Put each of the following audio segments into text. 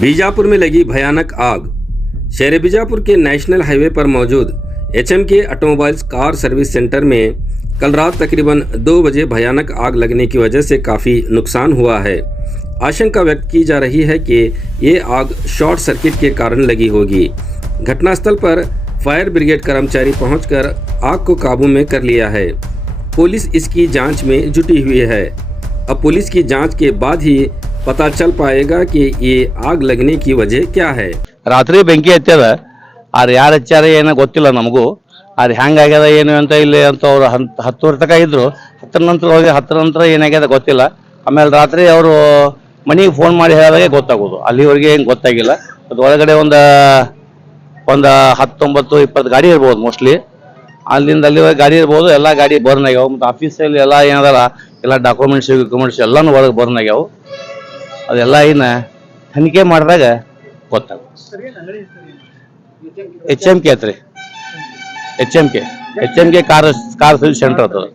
बीजापुर में लगी भयानक आग। शहर बीजापुर के नेशनल हाईवे पर मौजूद HMK automobiles car service centre में कल रात तकरीबन 2 बजे भयानक आग लगने की वजह से काफ़ी नुकसान हुआ है। आशंका व्यक्त की जा रही है कि ये आग शॉर्ट सर्किट के कारण लगी होगी। घटनास्थल पर फायर ब्रिगेड कर्मचारी पहुंचकर आग को काबू में कर लिया है। पुलिस इसकी जांच में जुटी हुई है। अब पुलिस की जांच के बाद ही पता चल पाएगा कि ये आग लगने की वजह क्या है। ರಾತ್ರಿ ಬೆಂಕಿ ಹತ್ಯದ ಆದ್ರೆ ಯಾರು ಹಚ್ಚಾರ ಏನೋ ಗೊತ್ತಿಲ್ಲ ನಮಗೂ. ಆದ್ರೆ ಹೆಂಗಾಗ್ಯದ ಏನು ಅಂತ ಇಲ್ಲಿ ಅಂತ ಅವ್ರು 10 ತನಕ ಇದ್ರು. 10 ನಂತರ ಹೋಗಿ 10 ನಂತರ ಏನಾಗ್ಯದ ಗೊತ್ತಿಲ್ಲ. ಆಮೇಲೆ ರಾತ್ರಿ ಅವರು ಮನೆಗೆ ಫೋನ್ ಮಾಡಿ ಹೇಳಿದಾಗ ಗೊತ್ತಾಗೋದು. ಅಲ್ಲಿವರೆಗೆ ಏನು ಗೊತ್ತಾಗಿಲ್ಲ. ಅದು ಒಳಗಡೆ ಒಂದು 19-20 ಗಾಡಿ ಇರ್ಬೋದು ಮೋಸ್ಟ್ಲಿ. ಅಲ್ಲಿಂದ ಅಲ್ಲಿವರೆಗೆ ಗಾಡಿ ಇರ್ಬೋದು. ಎಲ್ಲ ಗಾಡಿ ಬರ್ನ್ ಆಗ್ಯಾವ. ಮತ್ತು ಆಫೀಸಲ್ಲಿ ಎಲ್ಲ ಏನದಲ್ಲ ಎಲ್ಲ ಡಾಕ್ಯುಮೆಂಟ್ಸ್ ಎಲ್ಲಾನು ಒಳಗೆ ಬರ್ನ್ ಆಗ್ಯಾವ. ಅದೆಲ್ಲ ಇನ್ನು ತನಿಖೆ ಮಾಡಿದಾಗ ಗೊತ್ತಾಗ. HMK ಐತ್ರಿ. HMK ಕಾರ್ ಸರ್ವಿಸ್ ಸೆಂಟರ್ ಆಗ್ತದೆ.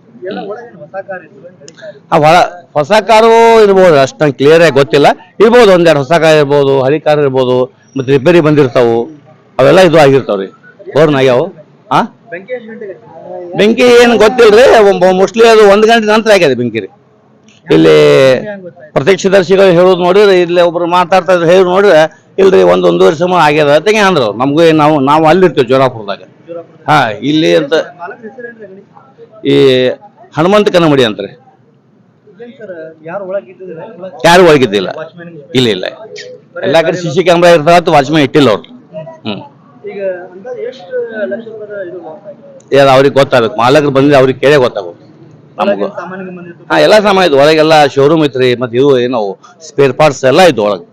ಹೊಸ ಕಾರು ಇರ್ಬೋದು, ಅಷ್ಟು ಕ್ಲಿಯರ್ ಆಗಿ ಗೊತ್ತಿಲ್ಲ. ಇರ್ಬೋದು, ಒಂದೆರಡು ಹೊಸ ಕಾರ್ ಇರ್ಬೋದು, ಹಳಿ ಕಾರ್ ಇರ್ಬೋದು, ಮತ್ತೆ ರಿಪೇರಿ ಬಂದಿರ್ತಾವು. ಅವೆಲ್ಲ ಇದು ಆಗಿರ್ತಾವ್ರಿ, ಬೋರ್ನ್ ಆಗ್ಯಾವು. ಬೆಂಕಿ ಏನು ಗೊತ್ತಿಲ್ರಿ. ಮೋಸ್ಟ್ಲಿ ಅದು 1 ಗಂಟೆ ನಂತರ ಆಗ್ಯದ ಬೆಂಕಿ ರೀ. ಇಲ್ಲಿ ಪ್ರತ್ಯಕ್ಷದರ್ಶಿಗಳು ಹೇಳೋದು ನೋಡಿದ್ರೆ, ಇಲ್ಲಿ ಒಬ್ರು ಮಾತಾಡ್ತಾ ಇದ್ರು ಹೇಳಿ ನೋಡಿದ್ರೆ ಇಲ್ರಿ 1-1.5 ಸಮ ಆಗ್ಯದ ತೆಗೆ ಅಂದ್ರು. ನಮಗೂ ನಾವು ಅಲ್ಲಿರ್ತೀವಿ ಜೋರಾಪುರದಾಗ. ಹಾ, ಇಲ್ಲಿ ಅಂತ ಈ ಹನುಮಂತ ಕನ್ನಮಡಿ ಅಂತಾರೆ. ಯಾರು ಒಳಗಿದ್ದಿಲ್ಲ. ಇಲ್ಲ ಎಲ್ಲಾ ಕಡೆ CC ಕ್ಯಾಮ್ರಾ ಇರ್ತಾವ, ವಾಚ್ಮನ್ ಇಟ್ಟಿಲ್ಲ ಅವ್ರು. ಅವ್ರಿಗೆ ಗೊತ್ತಾಗಬೇಕು. ಮಾಲಕರು ಬಂದ್ರೆ ಅವ್ರಿಗೆ ಕೇಳೇ ಗೊತ್ತಾಗಬೇಕು. ಹಾ, ಎಲ್ಲ ಸಾಮಾನು ಇದು ಒಳಗೆಲ್ಲ ಶೋರೂಮ್ ಐತ್ರಿ. ಮತ್ತೆ ಇವು ಏನೋ ಸ್ಪೇರ್ ಪಾರ್ಟ್ಸ್ ಎಲ್ಲ ಇದ್ದು ಒಳಗೆ.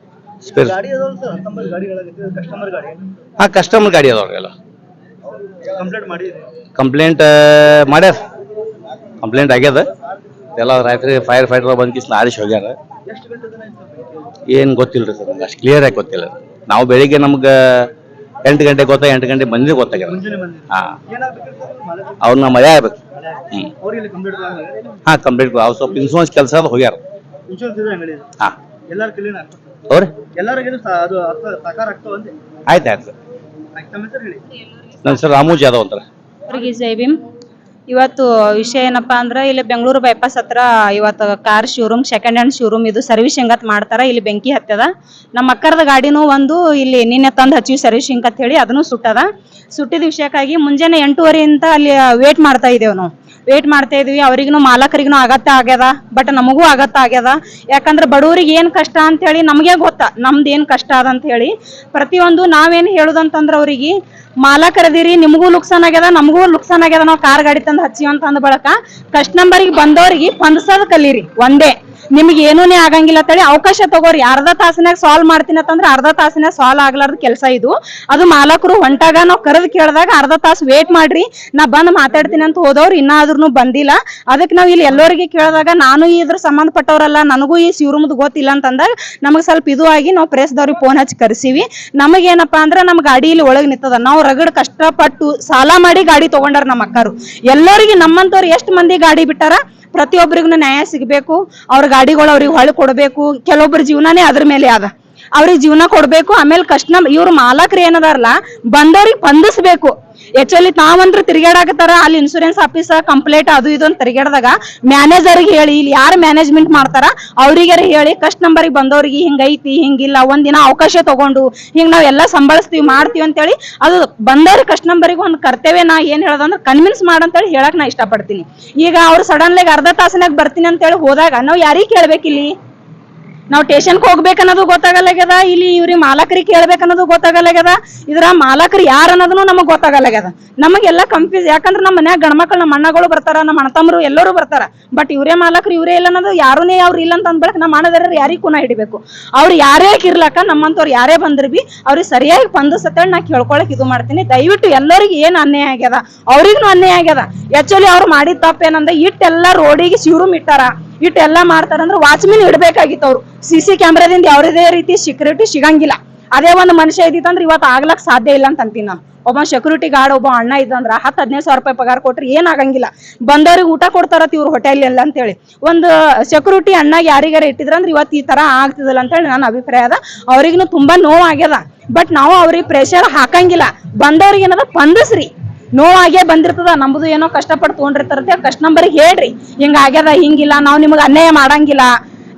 ಹಾ, ಕಸ್ಟಮರ್ ಗಾಡಿ ಅದಾವ್ರಿಗೆಲ್ಲ. ಕಂಪ್ಲೇಂಟ್ ಮಾಡ್ಯಾರ. ಕಂಪ್ಲೇಂಟ್ ಆಗ್ಯದ ಎಲ್ಲ. ರಾತ್ರಿ ಫೈರ್ ಫೈಟರ್ ಬಂದ್ ಕಿಸ್ ಆರಿಸಿ ಹೋಗ್ಯಾರ. ಏನ್ ಗೊತ್ತಿಲ್ರಿ ಸರ್, ನಮ್ಗೆ ಅಷ್ಟು ಕ್ಲಿಯರ್ ಆಗಿ ಗೊತ್ತಿಲ್ಲ. ನಾವು ಬೆಳಿಗ್ಗೆ ನಮ್ಗೆ 8 ಗಂಟೆಗೆ 8 ಗಂಟೆ ಬಂದಿದ್ದು ಗೊತ್ತಾಗ್ಯಾರ. ಹಾ, ಅವ್ರನ್ನ ಮಳೆ ಆಗ್ಬೇಕು. ಹಾ, ಕಂಪ್ಲೇಂಟ್ ಸ್ವಲ್ಪ ಇನ್ಶೂರೆನ್ಸ್ ಕೆಲಸ ಹೋಗ್ಯಾರ. ಹಾ, ಆಯ್ತು. ನನ್ನ ಹೆಸರು ರಾಮು ಜಾಧವ್ ಅಂತಾರೆ. ಜೈ ಭೀಮ್. ಇವತ್ತು ವಿಷಯ ಏನಪ್ಪಾ ಅಂದ್ರೆ, ಇಲ್ಲಿ ಬೆಂಗಳೂರು ಬೈಪಾಸ್ ಹತ್ರ ಇವತ್ತು car showroom, second hand showroom ಇದು ಸರ್ವಿಸಿಂಗ್ ಅಂತ ಮಾಡ್ತಾರ. ಇಲ್ಲಿ ಬೆಂಕಿ ಹತ್ತದ. ನಮ್ಮ ಅಕ್ಕರದ ಗಾಡಿನೂ ಒಂದು ಇಲ್ಲಿ ನಿನ್ನೆ ತಂದು ಹಚ್ಚಿವಿ ಸರ್ವಿಸಿಂಗ್ ಅಂತ ಹೇಳಿ, ಅದನ್ನು ಸುಟ್ಟದ. ಸುಟ್ಟಿದ ವಿಷಯಕ್ಕಾಗಿ ಮುಂಜಾನೆ 8:30 ಅಲ್ಲಿ ವೇಟ್ ಮಾಡ್ತಾ ಇದ್ದೇವೆ. ನಾವು ವೇಟ್ ಮಾಡ್ತಾ ಇದೀವಿ. ಅವ್ರಿಗೂ ಮಾಲಕರಿಗೂ ಆಗತ್ತ ಆಗ್ಯದ, ಬಟ್ ನಮಗೂ ಆಗತ್ತ ಆಗ್ಯದ. ಯಾಕಂದ್ರೆ ಬಡವರಿಗೆ ಏನ್ ಕಷ್ಟ ಅಂತ ಹೇಳಿ ನಮಗೆ ಗೊತ್ತ, ನಮ್ದು ಏನ್ ಕಷ್ಟ ಅದ ಅಂತ ಹೇಳಿ. ಪ್ರತಿಯೊಂದು ನಾವೇನ್ ಹೇಳುದಂತಂದ್ರ ಅವ್ರಿಗೆ, ಮಾಲಕರದಿರಿ, ನಿಮಗೂ ನುಕ್ಸಾನ್ ಆಗ್ಯದ, ನಮಗೂ ನುಕ್ಸಾನ್ ಆಗ್ಯದ. ನಾವು ಕಾರ್ ಗಾಡಿ ತಂದು ಹಚ್ಚಿವಿ ಅಂತ ಅಂದ ಬಳಕ ಕಸ್ಟಮರ್ಗೆ ಬಂದವ್ರಿಗೆ ಹೊಂದ್ಸೋದ್ ಕಲೀರಿ. ಒಂದೇ ನಿಮ್ಗೆ ಏನೂನೇ ಆಗಂಗಿಲ್ಲ ತಳಿ ಅವಕಾಶ ತಗೋರಿ. ಅರ್ಧ ತಾಸಿನಾಗ ಸಾಲ್ವ್ ಮಾಡ್ತೀನಿ ಅಂತಂದ್ರೆ ಅರ್ಧ ತಾಸಿನಾಗ ಸಾಲ್ವ್ ಆಗ್ಲಾರ್ದ ಕೆಲಸ ಇದು. ಅದು ಮಾಲಕರು ಹೊಂಟಾಗ ನಾವು ಕರೆದು ಕೇಳಿದಾಗ ಅರ್ಧ ತಾಸು ವೇಟ್ ಮಾಡ್ರಿ, ನಾ ಬಂದ್ ಮಾತಾಡ್ತೀನಿ ಅಂತ ಹೋದವ್ರು ಇನ್ನಾದ್ರೂ ಬಂದಿಲ್ಲ. ಅದಕ್ಕೆ ನಾವು ಇಲ್ಲಿ ಎಲ್ಲರಿಗೆ ಕೇಳಿದಾಗ, ನಾನು ಇದ್ರ ಸಂಬಂಧಪಟ್ಟವ್ರಲ್ಲ, ನನಗೂ ಈ ಶಿವರೂಮದ್ ಗೊತ್ತಿಲ್ಲ ಅಂತಂದಾಗ ನಮಗೆ ಸ್ವಲ್ಪ ಇದು ಆಗಿ ನಾವು ಪ್ರೆಸ್ದವ್ರಿಗೆ ಫೋನ್ ಹಚ್ಚಿ ಕರೆಸಿವಿ. ನಮಗೇನಪ್ಪಾ ಅಂದ್ರೆ ನಮ್ಮ ಗಾಡಿ ಇಲ್ಲಿ ಒಳಗೆ ನಿಂತದ. ನಾವು ರಗಡ್ ಕಷ್ಟಪಟ್ಟು ಸಾಲ ಮಾಡಿ ಗಾಡಿ ತಗೊಂಡಾರ ನಮ್ಮ ಅಕ್ಕರು. ಎಲ್ಲರಿಗೆ ನಮ್ಮಂತವ್ರು ಎಷ್ಟು ಮಂದಿ ಗಾಡಿ ಬಿಟ್ಟಾರ. ಪ್ರತಿಯೊಬ್ಬರಿಗೂ ನ್ಯಾಯ ಸಿಗಬೇಕು. ಅವ್ರ ಗಾಡಿಗಳು ಅವ್ರಿಗೆ ಹೊಳೆ ಕೊಡಬೇಕು. ಕೆಲವೊಬ್ಬರ ಜೀವನನೇ ಅದ್ರ ಮೇಲೆ ಅದ, ಅವ್ರಿಗೆ ಜೀವನ ಕೊಡ್ಬೇಕು. ಆಮೇಲೆ ಇವ್ರ ಮಾಲಕರು ಏನದಾರಲ್ಲ, ಬಂದವ್ರಿಗೆ ಬಂಧಿಸ್ಬೇಕು. ಆಕ್ಚುಲಿ ನಾವಂತ್ರ ತಿರ್ಗಾಡಕತ್ತಾರ ಅಲ್ಲಿ ಇನ್ಶೂರೆನ್ಸ್ ಆಫೀಸ್ ಕಂಪ್ಲೇಂಟ್ ಅದು ಇದು ಅಂತ ತಿರ್ಗಾಡ್ದಾಗ ಮ್ಯಾನೇಜರ್ಗೆ ಹೇಳಿ, ಇಲ್ಲಿ ಯಾರು ಮ್ಯಾನೇಜ್ಮೆಂಟ್ ಮಾಡ್ತಾರ ಅವ್ರಿಗೆ ಹೇಳಿ, ಕಸ್ಟಮರ್ಗೆ ಬಂದವ್ರಿಗೆ ಹಿಂಗೈತಿ ಹಿಂಗಿಲ್ಲ, ಒಂದಿನ ಅವಕಾಶ ತಗೊಂಡು ಹಿಂಗ್ ನಾವ್ ಎಲ್ಲಾ ಸಂಭಾಳಿಸ್ತೀವಿ ಮಾಡ್ತೀವಿ ಅಂತೇಳಿ, ಅದು ಬಂದವ್ರಿಗೆ ಕಸ್ಟಮರ್ಗೆ ಒಂದು ಕರ್ತವ್ಯ. ನಾ ಏನ್ ಹೇಳೋದಂದ್ರೆ ಕನ್ವಿನ್ಸ್ ಮಾಡಂತೇಳಿ ಹೇಳಕ್ ನಾ ಇಷ್ಟಪಡ್ತೀನಿ. ಈಗ ಅವ್ರು ಸಡನ್ಲಾಗಿ ಅರ್ಧ ತಾಸಿನಾಗ ಬರ್ತೀನಿ ಅಂತೇಳಿ ಹೋದಾಗ ನಾವು ಯಾರಿಗೆ ಕೇಳ್ಬೇಕಿಲ್ಲಿ? ನಾವು ಸ್ಟೇಷನ್ಗೆ ಹೋಗ್ಬೇಕನ್ನೋದು ಗೊತ್ತಾಗಲ್ಲಾಗ್ಯದ. ಇಲ್ಲಿ ಇವ್ರಿಗೆ ಮಾಲಕರಿಗೆ ಕೇಳ್ಬೇಕನ್ನೋದು ಗೊತ್ತಾಗಲ್ಲಾಗ್ಯದ. ಇದ್ರ ಮಾಲಕರು ಯಾರು ಅನ್ನೋದನ್ನು ನಮಗ್ ಗೊತ್ತಾಗಲ್ಲಾಗ್ಯದ. ನಮಗೆಲ್ಲ ಕನ್ಫ್ಯೂಸ್. ಯಾಕಂದ್ರೆ ನಮ್ಮ ಮನ್ಯಾಗ ಗಣಮಕ್ಳು, ನಮ್ಮ ಅಣ್ಣಗಳು ಬರ್ತಾರ, ನಮ್ಮ ಅಣ್ಣತಮ್ಮರು ಎಲ್ಲರೂ ಬರ್ತಾರ. ಬಟ್ ಇವರೇ ಮಾಲಕರು, ಇವರೇ ಇಲ್ಲ ಅನ್ನೋದು, ಯಾರೂನೇ ಅವ್ರು ಇಲ್ಲ ಅಂತ ಅಂದ್ಬಳಕ್ ನಮ್ಮ ಅಣ್ಣದಾರ ಯಾರಿಗೆ ಕೂನ ಹಿಡಿಬೇಕು? ಅವ್ರು ಯಾರೇ ಇರ್ಲಕ್ಕ, ನಮ್ಮಂತವ್ರು ಯಾರೇ ಬಂದ್ರು ಬಿ ಅವ್ರಿಗೆ ಸರಿಯಾಗಿ ಸ್ಪಂದಿಸತ್ತೇಳಿ ನಾ ಕೇಳ್ಕೊಳಕ್ ಇದು ಮಾಡ್ತೀನಿ. ದಯವಿಟ್ಟು ಎಲ್ಲರಿಗೆ ಏನ್ ಅನ್ಯಾಯ ಆಗ್ಯದ ಅವ್ರಿಗೂ ಅನ್ಯಾಯ ಆಗ್ಯದ. ಆಕ್ಚುಲಿ ಅವ್ರು ಮಾಡಿದ ತಪ್ಪೇನಂದ್ರೆ, ಇಟ್ಟೆಲ್ಲ ರೋಡಿಗೆ ಶಿವರೂಮ್ ಇಟ್ಟಾರ, ಇಟ್ಟೆಲ್ಲ ಮಾಡ್ತಾರಂದ್ರೆ ವಾಚ್ಮನ್ ಇಡ್ಬೇಕಾಗಿತ್ತು. ಅವ್ರು CC ಕ್ಯಾಮ್ರಾದಿಂದ ಯಾವುದೇ ರೀತಿ ಸೆಕ್ಯೂರಿಟಿ ಸಿಗಂಗಿಲ್ಲ. ಅದೇ ಒಂದು ಮನುಷ್ಯ ಇದ್ದಿತ್ತಂದ್ರೆ ಇವತ್ತು ಆಗ್ಲಕ್ ಸಾಧ್ಯ ಇಲ್ಲ ಅಂತ ಅಂತೀನಿ ನಾನು. ಒಬ್ಬ ಸೆಕ್ಯೂರಿಟಿ ಗಾರ್ಡ್ ಒಬ್ಬ ಅಣ್ಣ ಇದ್ದಂದ್ರ 10-15 ಸಾವಿರ ರೂಪಾಯಿ ಪಗಾರ ಕೊಟ್ರಿ ಏನಾಗಂಗಿಲ್ಲ, ಬಂದವ್ರಿಗೆ ಊಟ ಕೊಡ್ತಾರತ್ ಇವ್ರು ಹೋಟೆಲ್ ಎಲ್ಲ ಅಂತೇಳಿ. ಒಂದು ಸೆಕ್ಯೂರಿಟಿ ಅಣ್ಣ ಯಾರಿಗಾರ ಇಟ್ಟಿದ್ರಂದ್ರೆ ಇವತ್ತು ಈ ತರ ಆಗ್ತಿದಲ್ಲ ಅಂತೇಳಿ ನನ್ನ ಅಭಿಪ್ರಾಯ ಅದ. ಅವ್ರಿಗೂ ತುಂಬಾ ನೋವು ಆಗ್ಯದ, ಬಟ್ ನಾವು ಅವ್ರಿಗೆ ಪ್ರೆಷರ್ ಹಾಕಂಗಿಲ್ಲ. ಬಂದವ್ರಿಗೆ ಏನದ ಬಂದಸ್ರಿ, ನೋವಾಗೇ ಬಂದಿರ್ತದ, ನಮ್ದು ಏನೋ ಕಷ್ಟಪಟ್ಟು ತೊಗೊಂಡಿರ್ತಾರತ್ತೆ, ಕಸ್ಟಮರ್ಗೆ ಹೇಳ್ರಿ ಹಿಂಗ ಆಗ್ಯದ, ಹಿಂಗಿಲ್ಲ, ನಾವು ನಿಮ್ಗೆ ಅನ್ಯಾಯ ಮಾಡಂಗಿಲ್ಲ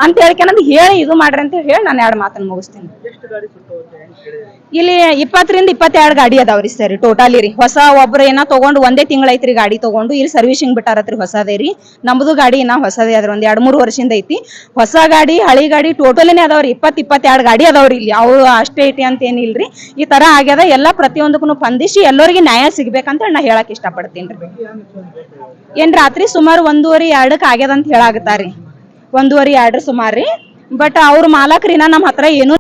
ಅಂತ ಹೇಳ್ಕೊಂಡ್ ಹೇಳಿ ಇದು ಮಾಡ್ರಿ ಅಂತ ಹೇಳಿ ನಾನು 2 ಮಾತನ್ನ ಮುಗಿಸ್ತೀನಿ. ಇಲ್ಲಿ 20-22 ಗಾಡಿ ಅದಾವ್ರಿ ಸರಿ ಟೋಟಲಿ ರೀ. ಹೊಸ ಒಬ್ರು ಏನೋ ತಗೊಂಡು ಒಂದೇ ತಿಂಗಳೈತ್ರಿ ಗಾಡಿ ತಗೊಂಡು ಇಲ್ಲಿ ಸರ್ವಿಸಿಂಗ್ ಬಿಟ್ಟಾರತ್ರಿ ಹೊಸದೇ ರೀ. ನಮ್ದು ಗಾಡಿ ಇನ್ನ ಹೊಸದೇ ಅದ್ರ ಒಂದ್ 2-3 ವರ್ಷದಿಂದ ಐತಿ. ಹೊಸ ಗಾಡಿ ಹಳಿ ಗಾಡಿ ಟೋಟಲಿನೇ ಅದಾವ್ರಿ. 20-22 ಗಾಡಿ ಅದಾವ್ರಿ ಇಲ್ಲಿ. ಅವು ಅಷ್ಟೇ ಐತಿ ಅಂತ ಏನಿಲ್ರಿ. ಈ ತರ ಆಗ್ಯದ, ಎಲ್ಲ ಪ್ರತಿಯೊಂದಕ್ಕೂ ಬಂದಿಸಿ ಎಲ್ಲರಿಗೆ ನ್ಯಾಯ ಸಿಗ್ಬೇಕಂತ ನಾ ಹೇಳಕ್ ಇಷ್ಟಪಡ್ತೀನಿ ರೀ. ಏನ್ ರಾತ್ರಿ ಸುಮಾರು 1:30-2 ಆಗ್ಯದ ಅಂತ ಹೇಳಾಗತ್ತಾರಿ. 1:30-2 ಸುಮಾರು ರೀ. ಬಟ್ ಅವ್ರ ಮಾಲಕ್ರಿನ ನಮ್ಮ ಹತ್ರ ಏನು